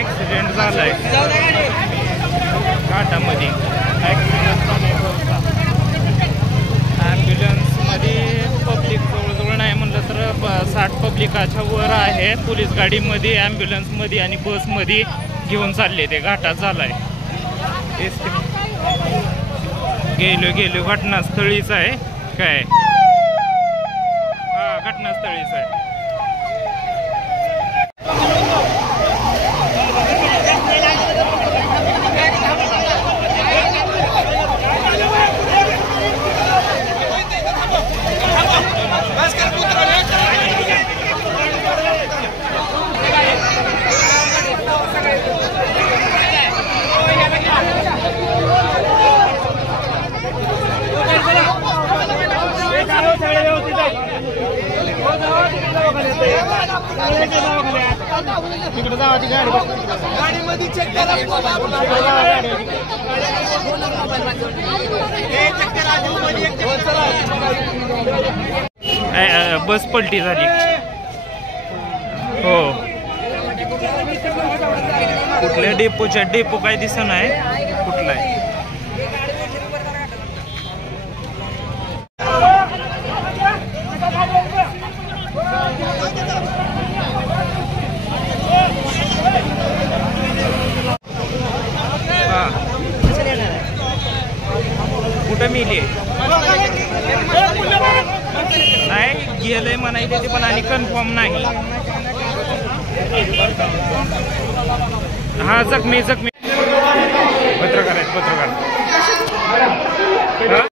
Accident झालाय घाटामध्ये. ॲम्ब्युलन्समध्ये public जवळजवळ नाही म्हणलं तर 60 पब्लिकाच्या वर आहे. पोलीस गाडीमध्ये, ॲम्ब्युलन्समध्ये आणि बसमध्ये घेऊन चालले. ते घाटात झालाय. गेलो घटनास्थळीच आहे काय. हा, घटनास्थळीच आहे. बस पलटी झाली. हो, कुठल्या डेपो काय दिसत आहे. कुठला आहे कुठं मिली नाही गेलंय म्हणायचे ते पण आणि कन्फर्म नाही. हा, जखमी पत्रकार आहेत.